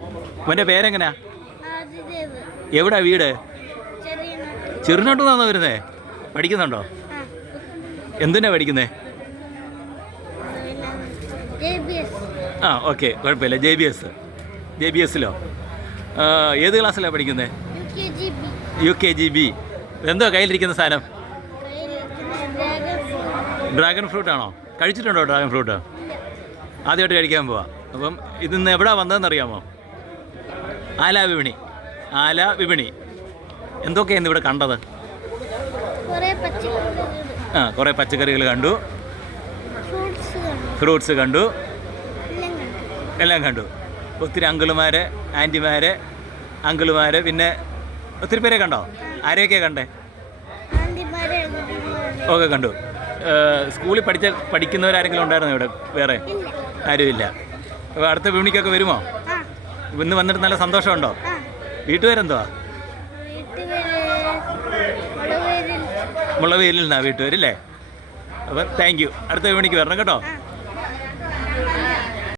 മോൻ്റെ പേരെങ്ങനെയാ? ആദിദേവ്. എവിടാ വീട്? ചെറിയനാട്. ചെറുനാട്ടു നിന്നാണോ വരുന്നേ? പഠിക്കുന്നുണ്ടോ? ആ. എന്തിനാ പഠിക്കുന്നേ? JBS. ആ ഓക്കെ, കുഴപ്പമില്ല. ജെ ബി എസിലോ? ഏത് ക്ലാസ്സിലാണ് പഠിക്കുന്നത്? UKGB. UKGB. എന്തോ കയ്യിലിരിക്കുന്ന സാധനം? ഡ്രാഗൺ ഡ്രാഗൺ ഫ്രൂട്ട് ആണോ? കഴിച്ചിട്ടുണ്ടോ ഡ്രാഗൺ ഫ്രൂട്ട്? ആദ്യമായിട്ട് കഴിക്കാൻ പോവാ. അപ്പം ഇതിന്ന് എവിടാ വന്നതെന്ന് അറിയാമോ? ആല വിപണി. എന്തൊക്കെയാണ് ഇവിടെ കണ്ടത്? കുറേ പച്ചക്കറികൾ. കുറേ പച്ചക്കറികൾ കണ്ടു, ഫ്രൂട്ട്സ് ഫ്രൂട്ട്സ് കണ്ടു. കണ്ടു, എല്ലാം കണ്ടു. ഒത്തിരി അങ്കിളുമാർ പിന്നെ ഒത്തിരി പേരെ കണ്ടോ? ആരെയൊക്കെയാണ് കണ്ടേ? ആന്റിമാരെ, അങ്കിൾമാരെ. ഒക്കെ കണ്ടു. സ്കൂളിൽ പഠിക്കുന്നവരാരെങ്കിലും ഉണ്ടായിരുന്നോ ഇവിടെ? വേറെ ഇല്ല. ആരുമില്ല. അപ്പോൾ അടുത്ത വിപണിക്കൊക്കെ വരുമോ? ആ. ഇന്ന് വന്നിട്ട് നല്ല സന്തോഷമുണ്ടോ? ആ. വീട്ടുപേരെന്തുവാ? മുളവേരിൽ. മുളവേലിൽ നിന്നാണ് വീട്ടുപേരില്ലേ? അപ്പം താങ്ക് യു. അടുത്ത വിപണിക്ക് വരണം കേട്ടോ.